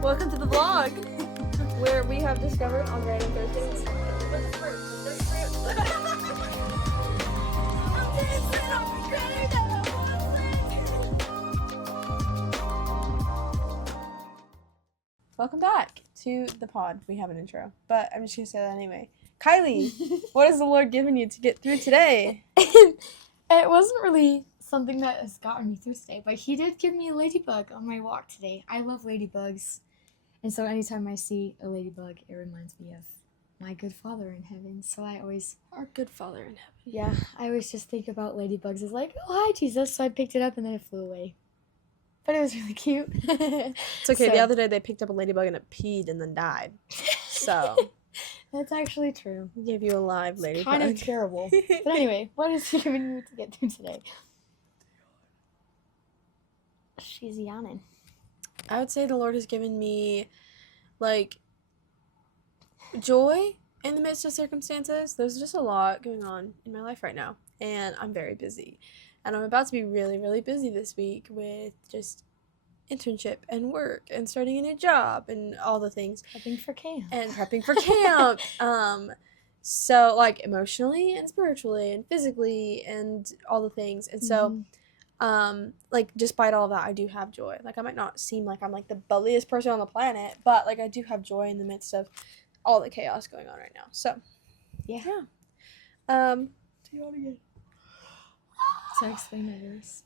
Welcome to the vlog, where we have discovered on random Thursdays. Welcome back to the pod. We have an intro, but I'm just gonna say that anyway. Kylie, what has the Lord given you to get through today? It wasn't really something that has gotten me through today, but he did give me a ladybug on my walk today. I love ladybugs, and so anytime I see a ladybug, it reminds me of my good Father in heaven. So I always, Our good Father in heaven. yeah, I always just think about ladybugs as like, oh, hi, Jesus. So I picked it up and then it flew away. But it was really cute. It's okay. The other day they picked up a ladybug and it peed and then died. So That's actually true. he gave you a live ladybug. Kind of terrible. But anyway, what is he giving you to get through today? She's yawning. I would say the Lord has given me, like, joy in the midst of circumstances. There's just a lot going on in my life right now, and I'm very busy. And I'm about to be really, really busy this week with just internship and work and starting a new job and all the things. Prepping for camp. And prepping for camp. So, like, emotionally and spiritually and physically and all the things. And so, like, despite all that, I do have joy. Like, I might not seem like I'm, like, the bubbliest person on the planet, but, like, I do have joy in the midst of all the chaos going on right now. So, Yeah. do you want to get... Should I explain my voice?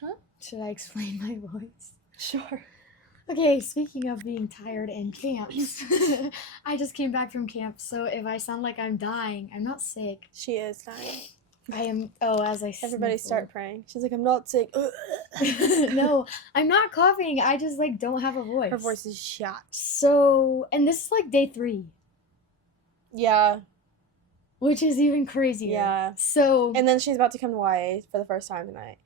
Huh? Should I explain my voice? Sure. Okay, speaking of being tired and camps, I just came back from camp, so if I sound like I'm dying, I'm not sick. She is dying. I am, as I Everybody sniffle. start praying. She's like, I'm not sick. No, I'm not coughing, I just, like, don't have a voice. Her voice is shot. So, and this is, like, day 3, Yeah. which is even crazier. Yeah. So, And then she's about to come to YA for the first time tonight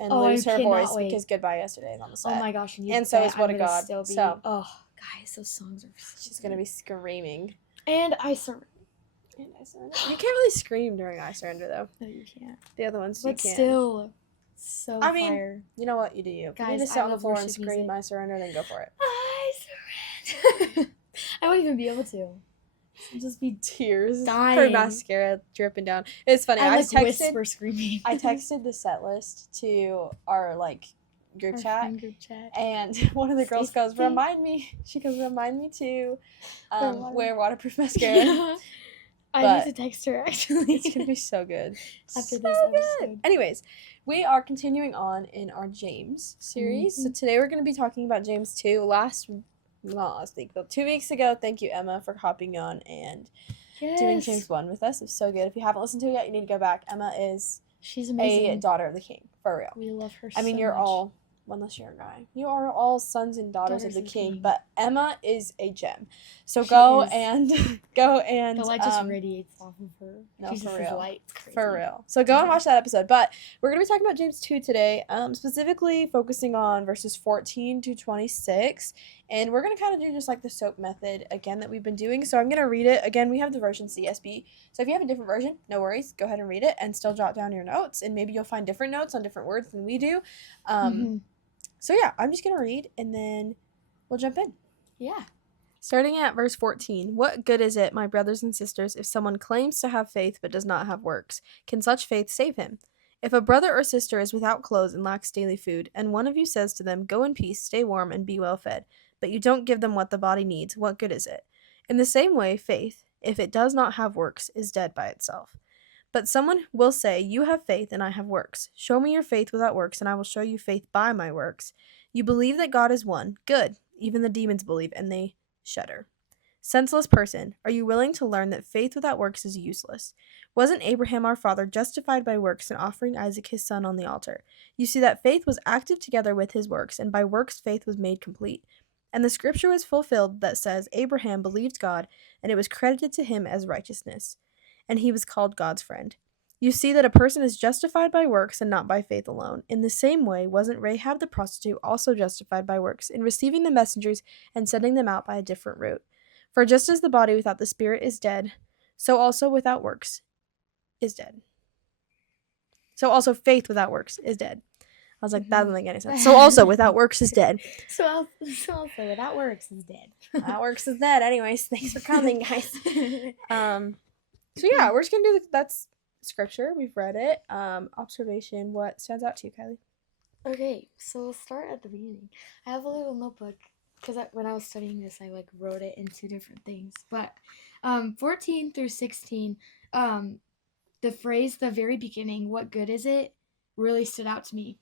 and Oh, I lose her cannot voice wait. because Goodbye Yesterday is on the set. oh my gosh, And so is What a God. Still be, So- oh, guys, those songs are so She's going to be screaming. And I surrender. And I Surrender. You can't really scream during I Surrender, though. No, you can't. The other ones But you can. still, so I mean, fire. You know what? You do you. If you need to Guys, sit I on the love floor and worship scream music. I Surrender, then go for it. I surrender. I won't even be able to. I'll just be Tears. Her dying. mascara dripping down. It's funny. I like texted whisper screaming. I texted the set list to our, like, group Our chat. friend group chat. And one of the girls goes, Stacy. remind me. She goes, remind me to wear waterproof mascara. Yeah. I But- need to text her actually. It's going to be so good. After So this good. episode. Anyways, we are continuing on in our James series. So today we're going to be talking about James 2. Not last week, but 2 weeks ago. Thank you, Emma, for hopping on and doing Yes. James 1 with us. It was so good. If you haven't listened to it yet, you need to go back. Emma is She's a amazing. daughter of the king, for real. We love her I mean, so you're much. all, well, unless you're a guy, you are all sons and daughters of the king, but Emma is a gem. So She go is. and The light just radiates off of her. no, Jesus' for real. light. It's crazy. For real. So go and watch that episode. But we're going to be talking about James 2 today, specifically focusing on verses 14 to 26. And we're going to kind of do just like the SOAP method again that we've been doing. So I'm going to read it. Again, we have the version CSB. So if you have a different version, no worries. Go ahead and read it and still jot down your notes. And maybe you'll find different notes on different words than we do. So yeah, I'm just going to read and then we'll jump in. Yeah. Starting at verse 14, what good is it, my brothers and sisters, if someone claims to have faith but does not have works? Can such faith save him? If a brother or sister is without clothes and lacks daily food, and one of you says to them, go in peace, stay warm, and be well fed, but you don't give them what the body needs, what good is it? In the same way, faith, if it does not have works, is dead by itself. But someone will say, you have faith and I have works. Show me your faith without works, and I will show you faith by my works. You believe that God is one. Good. Even the demons believe, and they shudder. Senseless person, are you willing to learn that faith without works is useless? Wasn't Abraham our father justified by works in offering Isaac his son on the altar? You see that faith was active together with his works, and by works faith was made complete. And the scripture was fulfilled that says, Abraham believed God, and it was credited to him as righteousness. And he was called God's friend. You see that a person is justified by works and not by faith alone. In the same way, wasn't Rahab the prostitute also justified by works in receiving the messengers and sending them out by a different route? For just as the body without the spirit is dead, so also without works is dead. So also faith without works is dead. I was like, that doesn't make any sense. So also without works is dead. So also without works is dead. Without works is dead. Anyways, thanks for coming, guys. So yeah, we're just gonna do that's scripture. We've read it. Observation. What stands out to you, Kylie? Okay, so we'll start at the beginning. I have a little notebook because when I was studying this, I like wrote it into different things. But 14 through 16, the phrase "the very beginning," what good is it, really stood out to me,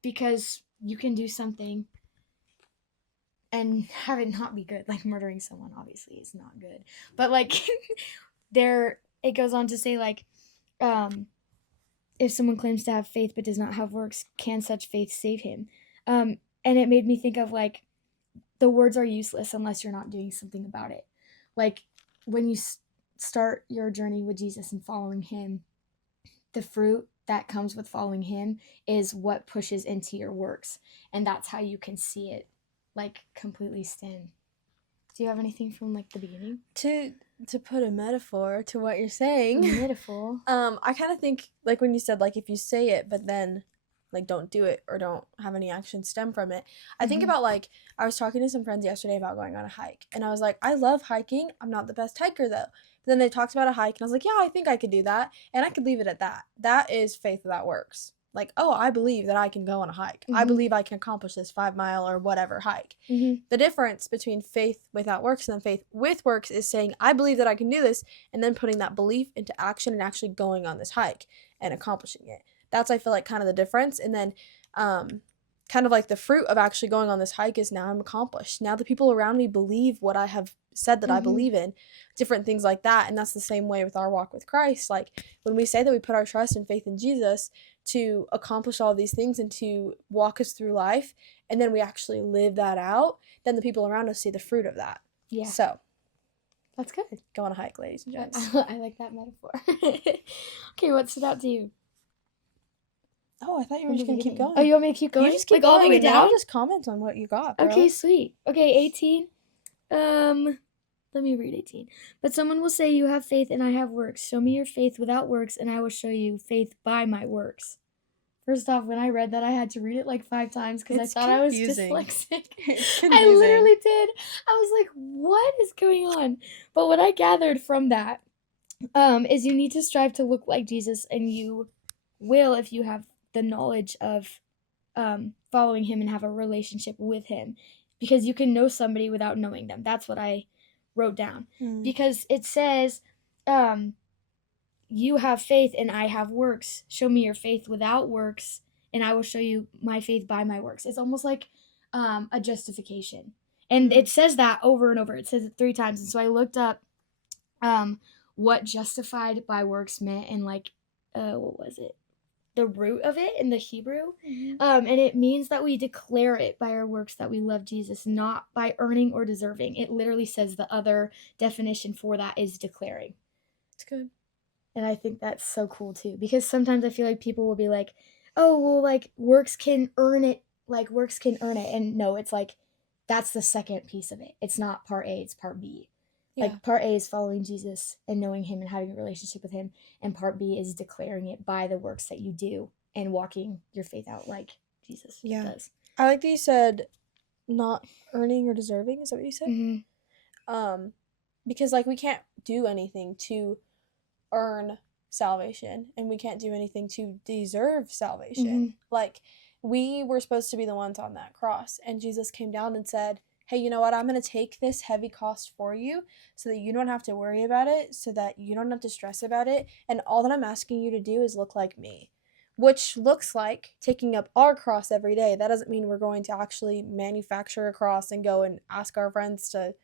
because you can do something and have it not be good. Like murdering someone, obviously, is not good. But like, it goes on to say like, if someone claims to have faith but does not have works, can such faith save him? And it made me think of like, the words are useless unless you're not doing something about it. Like when you start your journey with Jesus and following him, the fruit that comes with following him is what pushes into your works. And that's how you can see it like completely stand. Do you have anything from like the beginning? To put a metaphor to what you're saying. Metaphor. I kind of think like when you said like if you say it but then like don't do it or don't have any action stem from it. I think about like I was talking to some friends yesterday about going on a hike and I was like, I love hiking. I'm not the best hiker though. But then they talked about a hike and I was like, yeah, I think I could do that. And I could leave it at that. That is faith without works. Like, oh, I believe that I can go on a hike. I believe I can accomplish this 5 mile or whatever hike. The difference between faith without works and then faith with works is saying, I believe that I can do this, and then putting that belief into action and actually going on this hike and accomplishing it. That's, I feel like, kind of the difference. And then kind of like the fruit of actually going on this hike is now I'm accomplished. Now the people around me believe what I have said that I believe in, different things like that. And that's the same way with our walk with Christ. Like when we say that we put our trust and faith in Jesus to accomplish all these things and to walk us through life, and then we actually live that out, then the people around us see the fruit of that. Yeah. So that's good. Go on a hike, ladies and gents. I like that metaphor. Okay, what stood out to you? Oh, I thought you were just going to keep going. Oh, you want me to keep going? You just keep like going. all the way down? I'll just comment on what you got, bro. Okay, sweet. Okay, 18. Let me read 18. But someone will say, you have faith and I have works. Show me your faith without works and I will show you faith by my works. First off, when I read that, I had to read it like 5 times because I thought I was dyslexic. I literally did. I was like, what is going on? But what I gathered from that is you need to strive to look like Jesus, and you will if you have the knowledge of following him and have a relationship with him, because you can know somebody without knowing them. That's what I wrote down. Because it says, you have faith and I have works. Show me your faith without works and I will show you my faith by my works. It's almost like a justification. And it says that over and over. It says it 3 times. And so I looked up what justified by works meant, and like, what was it? The root of it in the Hebrew. And it means that we declare it by our works that we love Jesus, not by earning or deserving. It literally says the other definition for that is declaring. It's good. And I think that's so cool too, because sometimes I feel like people will be like, oh, well, like works can earn it. Like works can earn it. And no, it's like, that's the second piece of it. It's not part A, it's part B. Yeah. Like part A is following Jesus and knowing him and having a relationship with him. And part B is declaring it by the works that you do and walking your faith out like Jesus does. I like that you said not earning or deserving. Is that what you said? Because like we can't do anything to earn salvation, and we can't do anything to deserve salvation. Like we were supposed to be the ones on that cross, and Jesus came down and said, hey, you know what, I'm going to take this heavy cost for you so that you don't have to worry about it, so that you don't have to stress about it, and all that I'm asking you to do is look like me, which looks like taking up our cross every day. That doesn't mean we're going to actually manufacture a cross and go and ask our friends to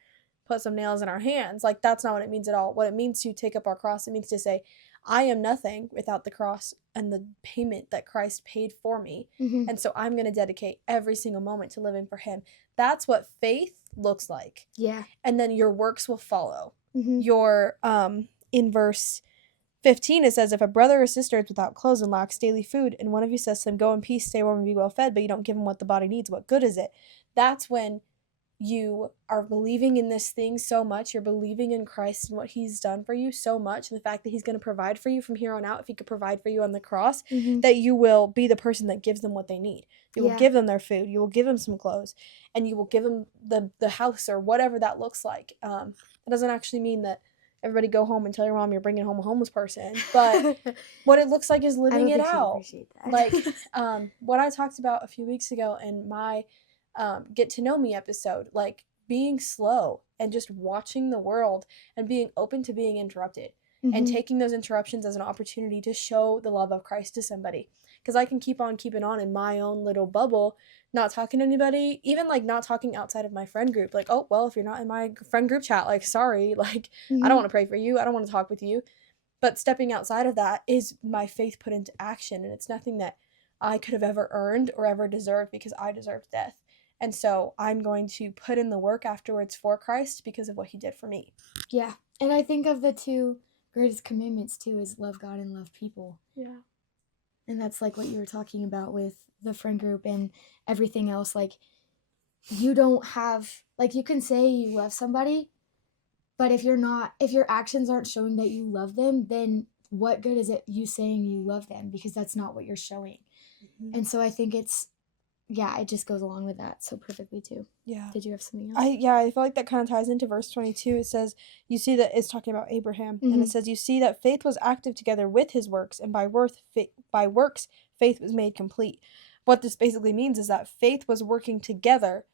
put some nails in our hands. Like, that's not what it means at all. What it means to take up our cross, it means to say, I am nothing without the cross and the payment that Christ paid for me. And so I'm going to dedicate every single moment to living for him. That's what faith looks like. Yeah. And then your works will follow. Your, in verse 15, it says, if a brother or sister is without clothes and lacks daily food, and one of you says to them, go in peace, stay warm and be well fed, but you don't give them what the body needs, what good is it? That's when you are believing in this thing so much, you're believing in Christ and what he's done for you so much, and the fact that he's going to provide for you from here on out, if he could provide for you on the cross, that you will be the person that gives them what they need. You will give them their food, you will give them some clothes, and you will give them the house or whatever that looks like. It doesn't actually mean that everybody go home and tell your mom you're bringing home a homeless person, but what it looks like is living it out. Appreciate that. Like what I talked about a few weeks ago in my get to know me episode, like being slow and just watching the world and being open to being interrupted and taking those interruptions as an opportunity to show the love of Christ to somebody. Because I can keep on keeping on in my own little bubble, not talking to anybody, even like not talking outside of my friend group. Like, oh, well, if you're not in my friend group chat, like, sorry, like, I don't want to pray for you. I don't want to talk with you. But stepping outside of that is my faith put into action. And it's nothing that I could have ever earned or ever deserved, because I deserved death. And so I'm going to put in the work afterwards for Christ because of what he did for me. Yeah. And I think of the two greatest commandments too is love God and love people. Yeah. And that's like what you were talking about with the friend group and everything else. Like, you don't have, like, you can say you love somebody, but if your actions aren't showing that you love them, then what good is it you saying you love them? Because that's not what you're showing. And so I think it just goes along with that so perfectly too. Yeah. Did you have something else? I feel like that kind of ties into verse 22. It says, you see that it's talking about Abraham, and it says, you see that faith was active together with his works, and by works faith was made complete. What this basically means is that faith was working together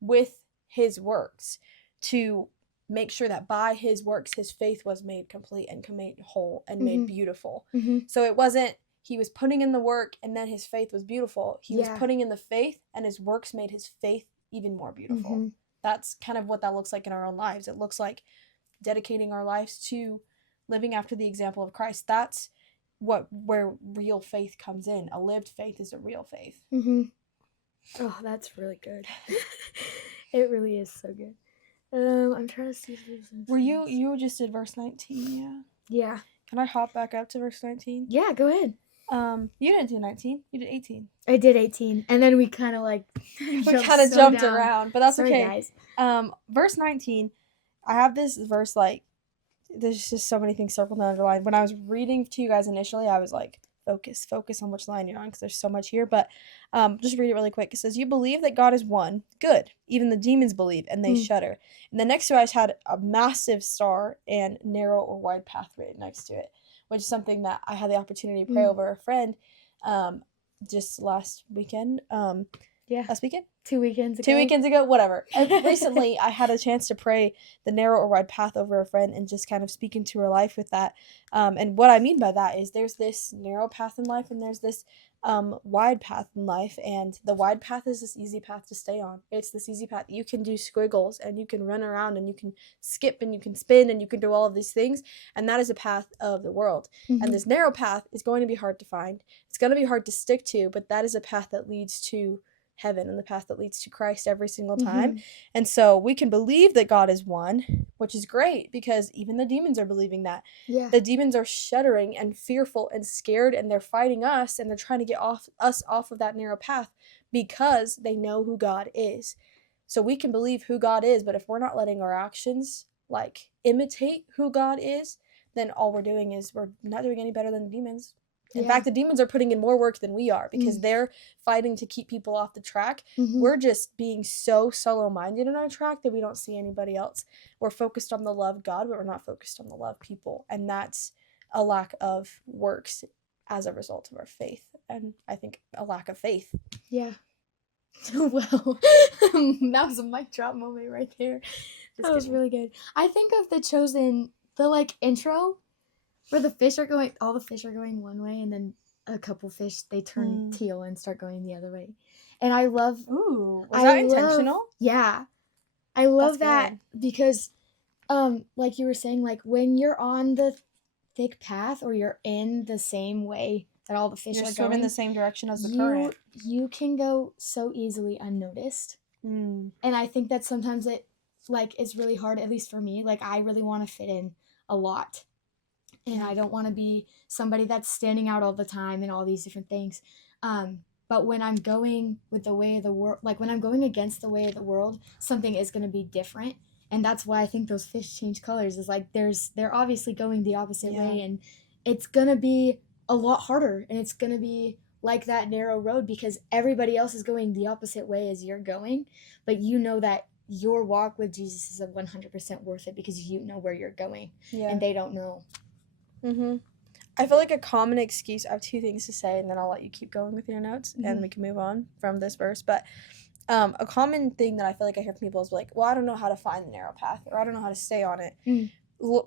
with his works to make sure that by his works his faith was made complete and made whole and made beautiful. So it wasn't he was putting in the work and then his faith was beautiful. He was putting in the faith, and his works made his faith even more beautiful. That's kind of what that looks like in our own lives. It looks like dedicating our lives to living after the example of Christ. That's where real faith comes in. A lived faith is a real faith. Oh, that's really good. It really is so good. I'm trying to see if there's anything else. You just did verse 19, Yeah. Can I hop back up to verse 19? Yeah, go ahead. You didn't do 19. You did 18. I did 18, and then we kind of like jumped around, but that's Sorry, okay. Guys. Verse 19, I have this verse, like, there's just so many things circled and underlined. When I was reading to you guys initially, I was like, focus on which line you're on, because there's so much here. But just read it really quick. It says, you believe that God is one. Good. Even the demons believe, and they shudder. And the next to it, I had a massive star and narrow or wide path written next to it, which is something that I had the opportunity to pray over a friend just last weekend. Last weekend? 2 weekends ago. 2 weekends ago, whatever. And recently, I had a chance to pray the narrow or wide path over a friend and just kind of speak into her life with that. And what I mean by that is there's this narrow path in life and there's this wide path in life. And the wide path is this easy path to stay on. It's this easy path. You can do squiggles and you can run around and you can skip and you can spin and you can do all of these things. And that is a path of the world. And this narrow path is going to be hard to find. It's going to be hard to stick to, but that is a path that leads to heaven and the path that leads to Christ every single time. And so we can believe that God is one, which is great, because even the demons are believing that. The demons are shuddering and fearful and scared, and they're fighting us, and they're trying to get us off of that narrow path because they know who God is. So we can believe who God is, but if we're not letting our actions like imitate who God is, then all we're doing is we're not doing any better than the demons. In fact, the demons are putting in more work than we are, because they're fighting to keep people off the track. We're just being so solo-minded in our track that we don't see anybody else. We're focused on the love of God, but we're not focused on the love of people. And that's a lack of works as a result of our faith. And I think a lack of faith. Yeah. Well, that was a mic drop moment right there. That was really good. I think of The Chosen, the like intro, where the fish are going, all the fish are going one way, and then a couple fish, they turn teal and start going the other way. And I love... Ooh, was that intentional? Yeah. I love that because, like you were saying, like when you're on the thick path or you're in the same way that all the fish are going... in the same direction as the current. You can go so easily unnoticed. And I think that sometimes it, like, it's really hard, at least for me. Like, I really want to fit in a lot. And I don't want to be somebody that's standing out all the time and all these different things. But But when I'm going with the way of the world, like when I'm going against the way of the world, something is going to be different. And that's why I think those fish change colors, is like they're obviously going the opposite way, and it's going to be a lot harder, and it's going to be like that narrow road because everybody else is going the opposite way as you're going, but you know that your walk with Jesus is 100% worth it because you know where you're going, and they don't know. I feel like a common excuse, I have two things to say, and then I'll let you keep going with your notes, and we can move on from this verse, but a common thing that I feel like I hear from people is like, well, I don't know how to find the narrow path, or I don't know how to stay on it.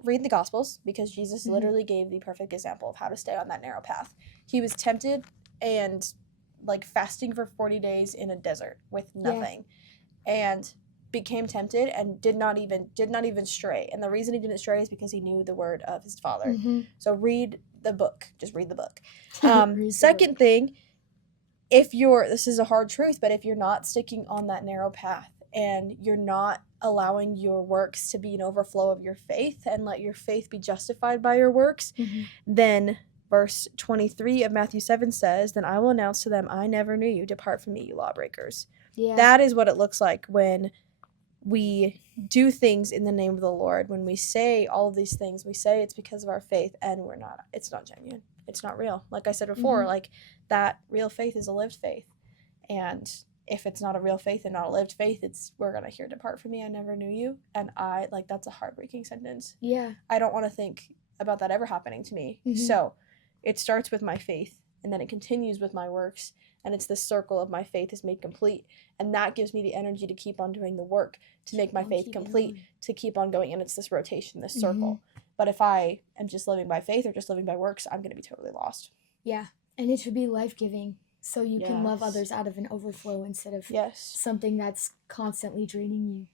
Read the Gospels, because Jesus literally gave the perfect example of how to stay on that narrow path. He was tempted and like fasting for 40 days in a desert with nothing, and became tempted and did not even stray. And the reason he didn't stray is because he knew the word of his Father. So read the book. Just read the book. Second thing, this is a hard truth, but if you're not sticking on that narrow path and you're not allowing your works to be an overflow of your faith and let your faith be justified by your works, then verse 23 of Matthew 7 says, then I will announce to them, I never knew you. Depart from me, you lawbreakers. That is what it looks like when we do things in the name of the Lord. When we say all of these things, we say it's because of our faith, and it's not genuine. It's not real. Like I said before, like that real faith is a lived faith. And if it's not a real faith and not a lived faith, we're going to hear, depart from me, I never knew you. And that's a heartbreaking sentence. I don't want to think about that ever happening to me. So it starts with my faith, and then it continues with my works. And it's this circle of my faith is made complete. And that gives me the energy to keep on doing the work, to make my faith complete, to keep on going. And it's this rotation, this circle. But if I am just living by faith or just living by works, I'm going to be totally lost. Yeah. And it should be life-giving, so you can love others out of an overflow instead of something that's constantly draining you.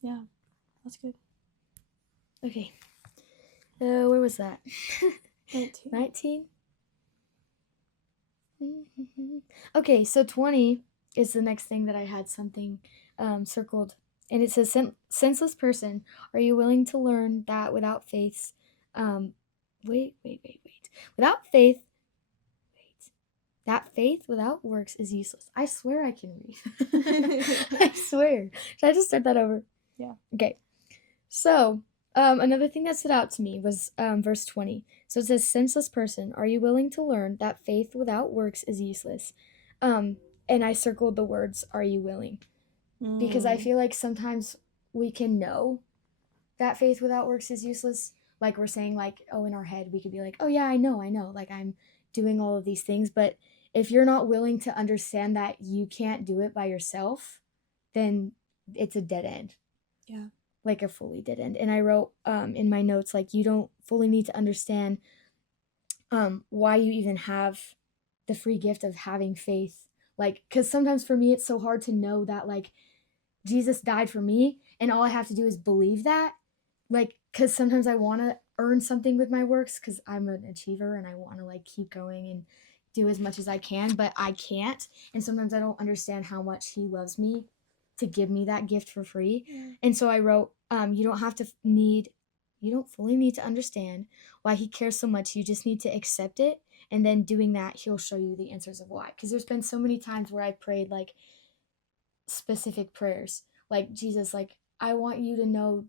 Yeah. That's good. Okay. Where was that? 19? Okay, so 20 is the next thing that I had something circled. And it says, senseless person, are you willing to learn that without faith, without faith, that faith without works is useless. I swear I can read. I swear. Should I just start that over? Yeah. Okay. So, another thing that stood out to me was verse 20. So it says, senseless person, are you willing to learn that faith without works is useless? And I circled the words, are you willing? Because I feel like sometimes we can know that faith without works is useless. Like we're saying, like, oh, in our head, we could be like, oh yeah, I know. Like I'm doing all of these things. But if you're not willing to understand that you can't do it by yourself, then it's a dead end. Yeah. Like a fully dead end. And I wrote in my notes, like, you don't fully need to understand why you even have the free gift of having faith. Like, because sometimes for me, it's so hard to know that, like, Jesus died for me, and all I have to do is believe that. Like, because sometimes I want to earn something with my works, because I'm an achiever, and I want to, like, keep going and do as much as I can, but I can't. And sometimes I don't understand how much he loves me to give me that gift for free. And so I wrote, you don't fully need to understand why he cares so much. You just need to accept it, and then doing that, he'll show you the answers of why. Because there's been so many times where I prayed, like, specific prayers, like, Jesus, like, I want you to know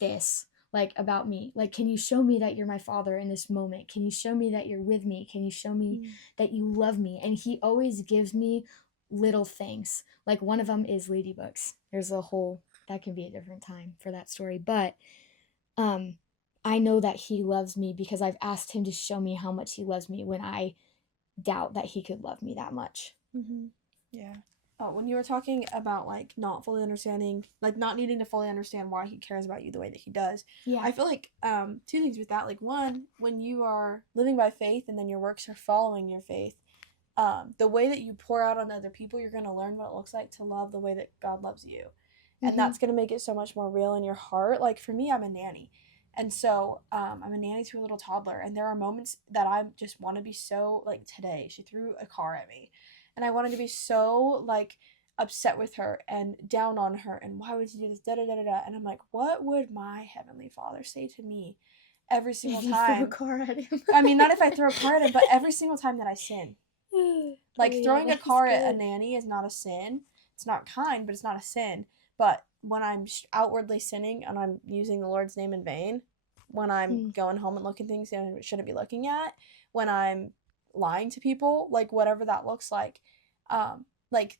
this, like, about me. Like, can you show me that you're my Father in this moment? Can you show me that you're with me? Can you show me that you love me? And he always gives me little things. Like, one of them is ladybugs. There's a whole, that can be a different time for that story, but I know that he loves me because I've asked him to show me how much he loves me when I doubt that he could love me that much. Yeah. When you were talking about, like, not fully understanding, like, not needing to fully understand why he cares about you the way that he does, I feel like two things with that. Like, one, when you are living by faith and then your works are following your faith, the way that you pour out on other people, you're going to learn what it looks like to love the way that God loves you. And that's going to make it so much more real in your heart. Like, for me, I'm a nanny. And so I'm a nanny to a little toddler. And there are moments that I just want to be so, like, today, she threw a car at me. And I wanted to be so, like, upset with her and down on her. And why would you do this? Da-da-da-da-da. And I'm like, what would my Heavenly Father say to me every single time? If you throw a car at him. I mean, not if I throw a car at him, but every single time that I sin. Like, Oh, yeah, throwing a that's car at a good. nanny is not a sin. It's not kind, but it's not a sin. But when I'm outwardly sinning and I'm using the Lord's name in vain, when I'm Mm. going home and looking things I shouldn't be looking at, when I'm lying to people, like whatever that looks like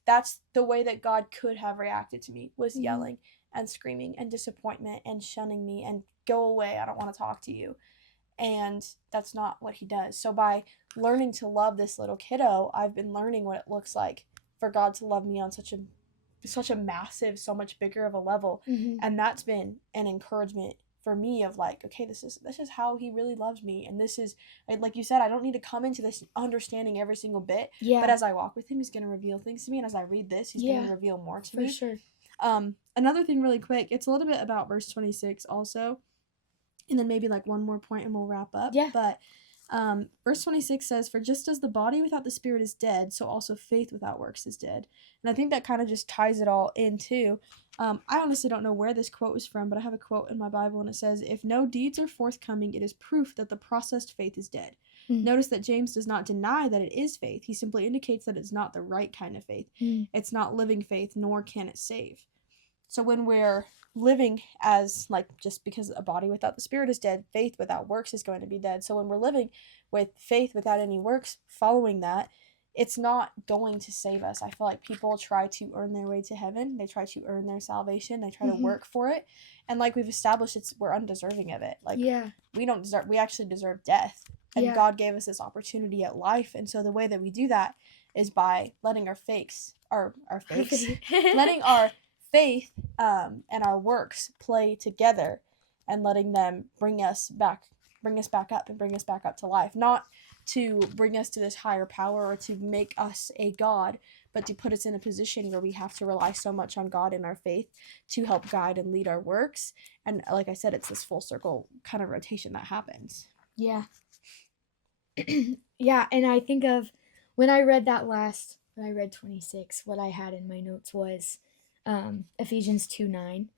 that's the way that God could have reacted to me, was Mhm. yelling and screaming and disappointment and shunning me and go away, I don't want to talk to you. And that's not what he does. So by learning to love this little kiddo, I've been learning what it looks like for God to love me on such a massive, so much bigger of a level. Mhm. And that's been an encouragement for me of like, okay, this is how he really loves me. And this is, like you said, I don't need to come into this understanding every single bit, but Yeah. as I walk with him, he's going to reveal things to me, and as I read this, he's going Yeah. to reveal more to For me. sure. Another thing really quick, it's a little bit about verse 26 also, and then maybe like one more point and we'll wrap up. Yeah. But verse 26 says, "For just as the body without the spirit is dead, so also faith without works is dead." And I think that kind of just ties it all in too. I honestly don't know where this quote was from, but I have a quote in my Bible, and it says, "If no deeds are forthcoming, it is proof that the processed faith is dead." Mm. Notice that James does not deny that it is faith. He simply indicates that it's not the right kind of faith. Mm. It's not living faith, nor can it save. So when we're living as, like, just because a body without the spirit is dead, faith without works is going to be dead. So when we're living with faith without any works following that, it's not going to save us. I feel like people try to earn their way to heaven. They try to earn their salvation. They try to work for it. And like we've established, we're undeserving of it. Like, Yeah. we actually deserve death. And Yeah. God gave us this opportunity at life. And so the way that we do that is by letting letting our faith and our works play together, and letting them bring us back up and bring us back up to life, not to bring us to this higher power or to make us a god, but to put us in a position where we have to rely so much on God in our faith to help guide and lead our works. And like I said, it's this full circle kind of rotation that happens. Yeah. Yeah, and I think of when I read 26, what I had in my notes was Ephesians 2:9.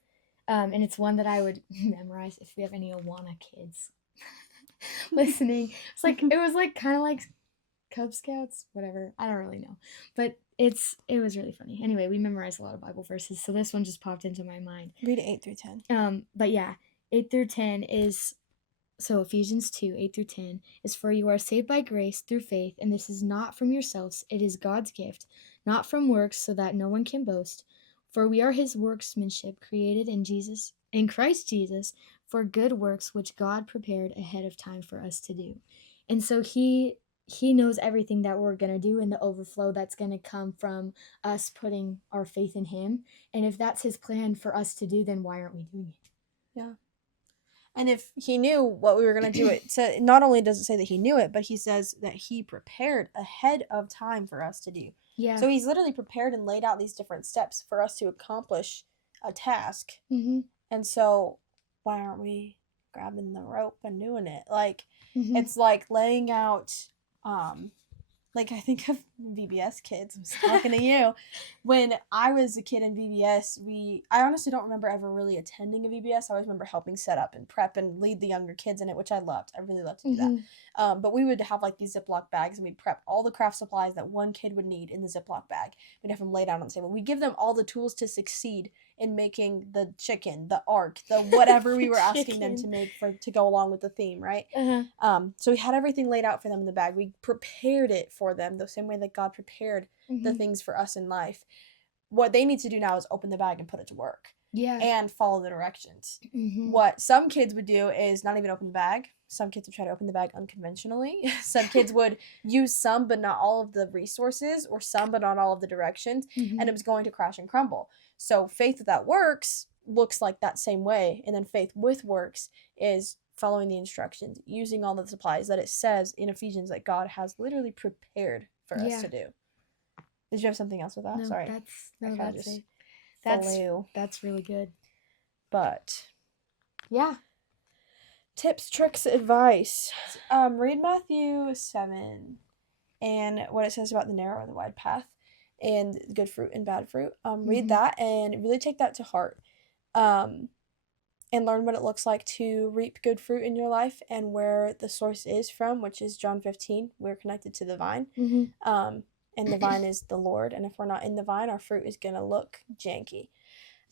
And it's one that I would memorize if we have any Awana kids listening. It was like kind of like Cub Scouts, whatever. I don't really know. But it was really funny. Anyway, we memorized a lot of Bible verses, so this one just popped into my mind. Read 8 through 10. But yeah, 8 through 10 is, so Ephesians 2, 8 through 10 is, "For you are saved by grace through faith, and this is not from yourselves, it is God's gift, not from works, so that no one can boast. For we are his workmanship, created in Christ Jesus, for good works which God prepared ahead of time for us to do." And so he knows everything that we're going to do, and the overflow that's going to come from us putting our faith in him. And if that's his plan for us to do, then why aren't we doing it? Yeah. And if he knew what we were going to do, so not only does it say that he knew it, but he says that he prepared ahead of time for us to do. Yeah. So he's literally prepared and laid out these different steps for us to accomplish a task. Mm-hmm. And so why aren't we grabbing the rope and doing it? Like, Mm-hmm. it's like laying out, like, I think of VBS kids. I'm talking to you. When I was a kid in VBS, I honestly don't remember ever really attending a VBS. I always remember helping set up and prep and lead the younger kids in it, which I loved. I really loved to do that. But we would have like these Ziploc bags, and we'd prep all the craft supplies that one kid would need in the Ziploc bag. We'd have them laid out on the table. We'd give them all the tools to succeed in making the chicken, the ark, the whatever we were asking them to make to go along with the theme, right? So we had everything laid out for them in the bag. We prepared it for them the same way that God prepared the things for us in life. What they need to do now is open the bag and put it to work. Yeah. And follow the directions. Mm-hmm. What some kids would do is not even open the bag. Some kids would try to open the bag unconventionally. Some kids would use some but not all of the resources, or some but not all of the directions, and it was going to crash and crumble. So faith without works looks like that same way, and then faith with works is following the instructions, using all the supplies that it says in Ephesians that God has literally prepared for us to do. Did you have something else with that? No, Sorry. that's it. That's really good. But yeah. Tips, tricks, advice. Read Matthew 7 and what it says about the narrow and the wide path and good fruit and bad fruit. Read that and really take that to heart. and learn what it looks like to reap good fruit in your life and where the source is from, which is John 15. We're connected to the vine. And the vine is the Lord. And if we're not in the vine, our fruit is going to look janky.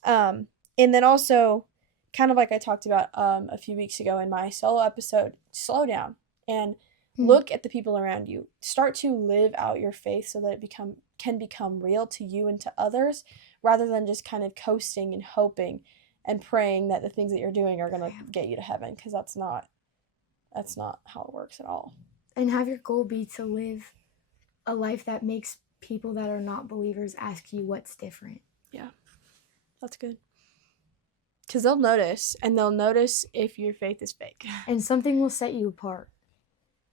And then also, kind of like I talked about a few weeks ago in my solo episode, slow down and look at the people around you. Start to live out your faith so that it can become real to you and to others, rather than just kind of coasting and hoping and praying that the things that you're doing are going to get you to heaven, because that's not how it works at all. And have your goal be to live a life that makes people that are not believers ask you what's different. Yeah, that's good. Because they'll notice, and they'll notice if your faith is fake. And something will set you apart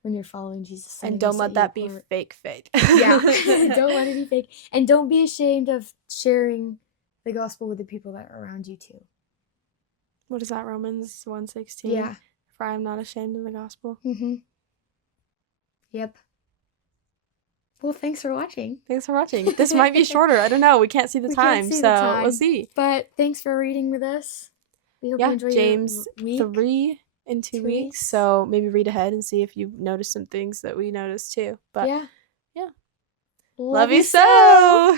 when you're following Jesus. And don't let that be fake faith. Yeah, don't let it be fake. And don't be ashamed of sharing the gospel with the people that are around you too. What is that, Romans 1:16? Yeah. For I am not ashamed of the gospel. Yep. Well, thanks for watching. This might be shorter. I don't know. We can't see the time, we'll see. But thanks for reading with us. We hope you enjoy James your week. 3 in 2 weeks. So maybe read ahead and see if you notice some things that we noticed too. But yeah. Love you so!